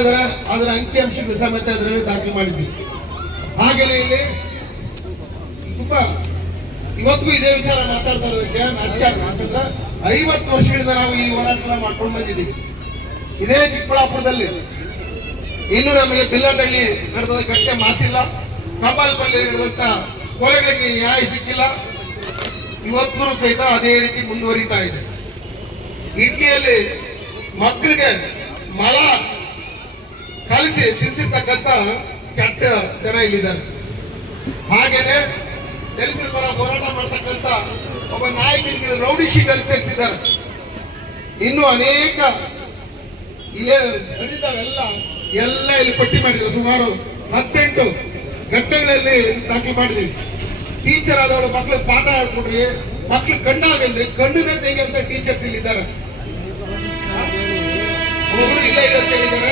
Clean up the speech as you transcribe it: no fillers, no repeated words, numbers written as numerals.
ಇದ್ದಾರೆ, ಅದರ ಅಂಕಿಅಂಶಗಳು ಸಮೇತ ಅದರಲ್ಲಿ ದಾಖಲೆ ಮಾಡಿದ್ದೀವಿ. ಹಾಗೇನೆ ಇಲ್ಲಿ ತುಂಬಾ ಇವತ್ತಿಗೂ ಇದೇ ವಿಚಾರ ಮಾತಾಡ್ತಾ ಇರೋದಕ್ಕೆ ನಾಚಿಕೆ ಯಾಕಂದ್ರೆ 50 ವರ್ಷಗಳಿಂದ ನಾವು ಈ ಹೋರಾಟ ಮಾಡ್ಕೊಂಡು ಬಂದಿದ್ದೀವಿ. ಇದೇ ಚಿಕ್ಕಬಳ್ಳಾಪುರದಲ್ಲಿ ಇನ್ನು ನಮಗೆ ಬಿಲ್ಲಂಡಳ್ಳಿ ನಡೆದ ಗಟ್ಟೆ ಮಾಸಿಲ್ಲ, ಕಂಬಾಲಪಲ್ಲಿ ನಡೆದಂತ ಕೊಲೆಗಳಿಗೆ ನ್ಯಾಯ ಸಿಕ್ಕಿಲ್ಲ. ಇವತ್ತಿಗೂ ಸಹಿತ ಅದೇ ರೀತಿ ಮುಂದುವರಿತಾ ಇದೆ. ಇಡ್ಲಿಯಲ್ಲಿ ಮಕ್ಕಳಿಗೆ ಮಲ ಕಲಿಸಿ ತಿನ್ಸಿರ್ತಕ್ಕಂಥ ಕೆಟ್ಟ ಜನ ಇಲ್ಲಿದ್ದಾರೆ. ಹಾಗೇನೆ ದಲಿತರ ಪರ ಹೋರಾಟ ಮಾಡ್ತಕ್ಕಂಥ ಒಬ್ಬ ನಾಯಕನಿಗೆ ರೌಡಿ ಶೀಟ್ ಅಲ್ಲಿ ಸೇರಿಸಿದ್ದಾರೆ. ಇನ್ನು ಅನೇಕ ಇಲ್ಲೇ ನಡೆದಿದ್ದಾವೆಲ್ಲ ಇಲ್ಲಿ ಪಟ್ಟಿ ಮಾಡಿದ್ರು. ಸುಮಾರು 18 ಘಟ್ಟಗಳಲ್ಲಿ ದಾಖಲೆ ಮಾಡಿದೀವಿ. ಟೀಚರ್ ಆದವಳು ಮಕ್ಳಿಗೆ ಪಾಠ ಹೇಳ್ಕೊಡ್ರಿ, ಮಕ್ಳು ಕಣ್ಣಾಗಲ್ಲಿ ಕಣ್ಣನ್ನೇ ತೆಗೆಯಂತ ಟೀಚರ್ಸ್ ಇಲ್ಲಿದ್ದಾರೆ. ಒಬ್ಬರು ಇಲ್ಲ ಇದೆ ಅಂತ ಹೇಳಿದ್ದಾರೆ.